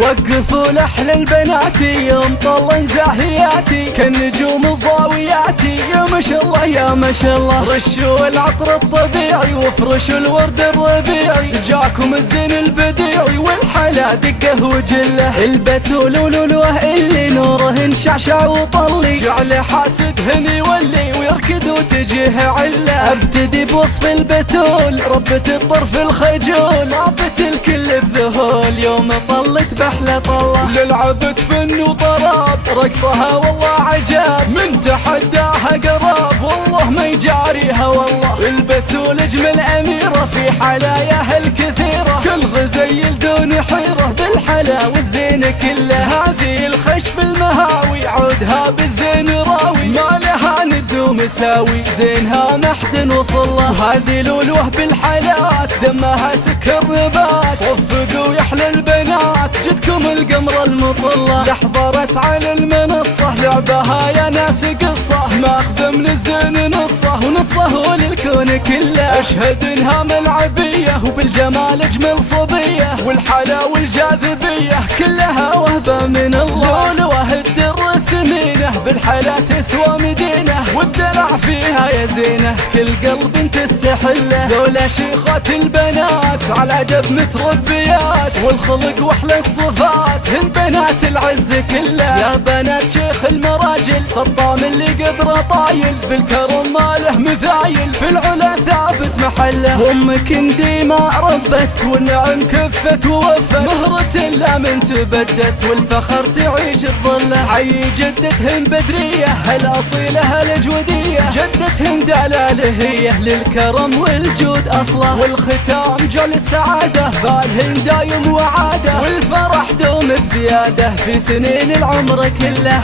وقفوا لأحلى البناتي يوم طلن زاهياتي كالنجوم الضاوياتي يا ما شاء الله يا ما شاء الله. رشوا العطر الطبيعي وفرشوا الورد الربيعي جاكم الزين البديعي والحلا دقه وجله. البتول ولولوه اللي نورهن شعشع وطلي جعل حاسدهن يولي ويركض وتجيه عله. ابتدي بوصف البتول ربة الطرف الخجول صابت الكل الذهول يوم طلت بحلى طله. للعبت فن وطراب رقصها والله عجاب من تحداها قراب والله ما يجاريها والله. البتول اجمل اميرة في حلاياها الكثيرة كل غزيل دون حيرة بالحلا والزين كله. هذه الخشف المهاوي عودها بالزين راوي ما لها ند ومساوي زينها محد وصله. وهذه لولوه بالحالات دمها سكر نبات صفقوا يحلى البنات جدكم القمر المطلة. لحضرت على المنصة لعبها يا ناس قصة ماخذ من الزين نصه ونصه للكون كله. اشهد انها ملعبية وبالجمال اجمل صبية والحلا والجاذبية كلها وهبة من الله. لولوه الدر الثمينة بالحلا تسوى مدينة والدلع فيها يا زينة كل قلب تستحله. ذولا شيخات البنات على أدب متربيات والخلق واحلى الصفات هن بنات العز كله. يا بنات شيخ المراجل صطام اللي قدره طايل بالكرم ماله مثايل في العلا ثابت محله. امك ديما ربت والنعم كفت ووفت مهرة لا من تبدت والفخر تعيش الظله. عي جدتهم بدرية الأصيلة الجودية جدتهم دلالهية للكرم والجود أصله. والختام جل السعادة بالهن دايم وعادة والفرح دوم بزيادة في سنين العمر كله.